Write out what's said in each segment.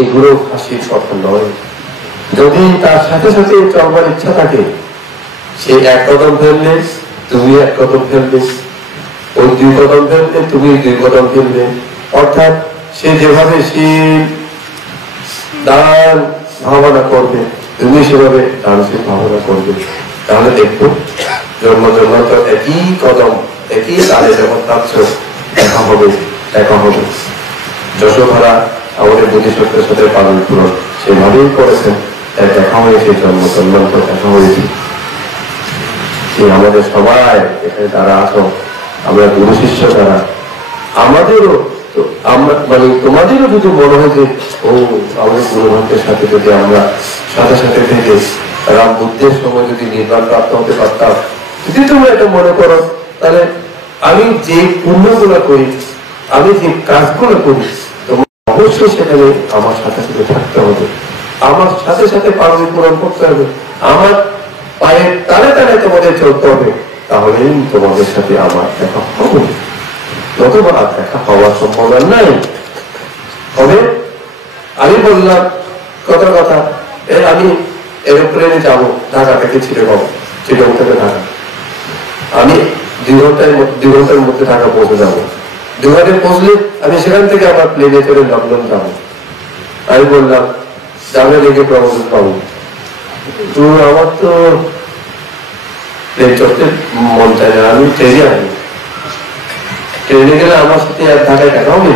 এগুলো হাসির কথা নয়। যদি তার সাথে সাথে চলবার ইচ্ছা থাকে, সে এক কদম ফেললে তুমি এক কদম ফেলবে, ওই 2 কদম ফেললে তুমি 2 কদম ফেলবে। অর্থাৎ সে যেভাবে শীল দান ভাবনা করবে, তুমি সেভাবে দানশীল ভাবনা করবে। তাহলে দেখবো জন্ম জন্মান্তর একই কদম একই তালে যখন পাচ্ছ দেখা হবে দেখা হবে। যশোধরা আমাদের বুদ্ধিশক্তির সাথে পালন পূরণ সেভাবেই করেছেন, তাই দেখা হয়েছে, জন্ম জন্মান্তর দেখা হয়েছে। আমাদের সবাই এখানে যারা আছো, আমরা গুরু শিষ্য যারা, আমাদেরও আমরা মানে তোমাদেরও যদি মনে হয় যে ও আমাদের গুরু ভক্তের সাথে যদি আমরা সাথে সাথে থেকে রাম বুদ্ধের সময় যদি নির্বাণ প্রাপ্ত হতে পারতাম, যদি তোমরা এটা মনে করো, তাহলে আমি যে পুণ্যগুলো করি, আমি যে কাজগুলো করি, তোমার অবশ্যই সেখানে আমার সাথে সাথে থাকতে হবে, আমার সাথে সাথে পালন পূরণ করতে হবে, আমার পায়ের তালে তালে তোমাদের চলতে হবে। তাহলেই তোমাদের সাথে আমার দেখা হবে, নতুবা দেখা হওয়ার সম্ভাবনা নাই। তবে আমি বললাম কথা আমি এরোপ্লেনে যাবো ঢাকা থেকে চিটাগং, চিটাগং থেকে ঢাকা, আমি 2 ঘন্টার মধ্যে ঢাকা পৌঁছে যাবো। 2 ঘন্টায় পৌঁছলে আমি সেখান থেকে আবার প্লেনে চড়ে লন্ডন যাবো। আমি বললাম যাবে লেগে প্রবন্ধ পাবো, তো আমার তো প্লেন চড়তে মন চায় না, আমি ট্রেনে আনি, ট্রেনে গেলে আমার সাথে আর ঢাকায় দেখা হবে,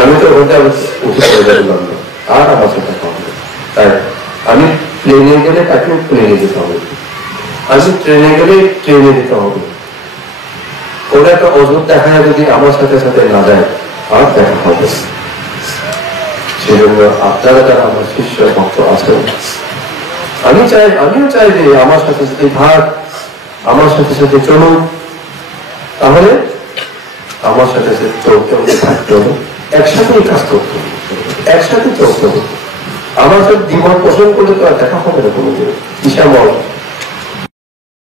আমি তো ওখানে উঠে পড়ে যাবো লন্ডন, আর আমার সাথে দেখা হবে। তাই আমি প্লেনে গেলে তাকে প্লেনে যেতে হবে, আমি ট্রেনে গেলে ট্রেনে যেতে হবে। ওরা একটা অজুর দেখায় যদি আমার সাথে সাথে না যায়, আর দেখা হবে। সেজন্য আপনারা যারা আমার শিষ্য ভক্ত আছেন, আমিও চাই যে আমার সাথে সাথে থাক, আমার সাথে সাথে চলুন। তাহলে আমার সাথে সাথে চলতে হবে, থাকতে হবে, একসাথেই কাজ করতে হবে, একসাথে চলতে হবে। আমার সাথে জীবন পোষণ করলে তো আর দেখা হবে না কোনোদিন। ঈশামল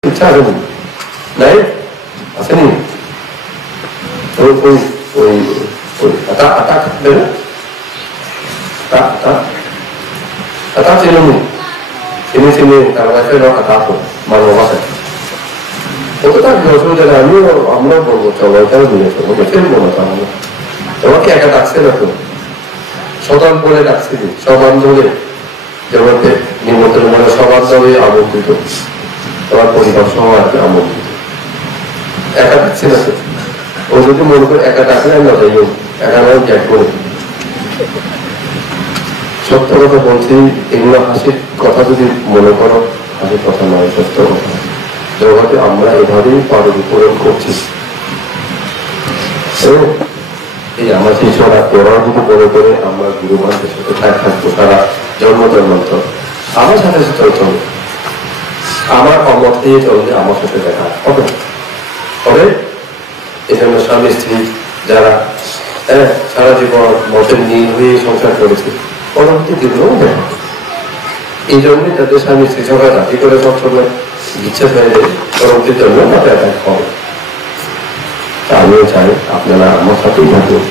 ইচ্ছা আছে নাই, আসেনি? আটা থাকবে না, আটা ছিল sini তার কাছে আটা মানব আছে, ওটা তার অসুবিধা নেই। আমরা বলবো চলো ওটাও নিয়ে চলো, ফেলবো না তাহলে। তোমাকে একা ডাকছে না তো, সদান বলে ডাকছে, সমান ধরে যেমন নিমন্ত্রণ মানে সবার ধরে আমন্ত্রিত, তোমার পরিবার সহ আর কি আমন্ত্রিত, একা ডাকছে না তো। ও যদি মনে করে একা ডাকলে না যাই হোক, একা নয় জ্ঞান করে। সত্য কথা বলছি, এগুলো হাসির কথা যদি মনে করো, হাসির কথা নয়, সত্য কথা। জগতে আমরা এভাবেই পালন পূরণ করছি। এই আমার শিষ্যরা ওরাও যদি মনে করে আমরা গুরু মহারাজের সাথে থাকবো সারা জন্ম জন্মান্তর, আমার সাথে চলতে হবে, আমার অমত দিয়ে চললে আমার সাথে দেখা হবে। তবে এজন্য স্বামী স্ত্রী যারা সারা জীবন মতের নীল হয়ে সংসার করেছে, পরবর্তী জীবনেও দেখা। এই জন্যই তাদের স্বামী স্ত্রী সবাই রাজি করে সবসময় ইচ্ছা হয়ে যায় পরবর্তীর জন্য তাতে দেখা হবে। আমিও চাই আপনারা আমার সাথেই থাকুন।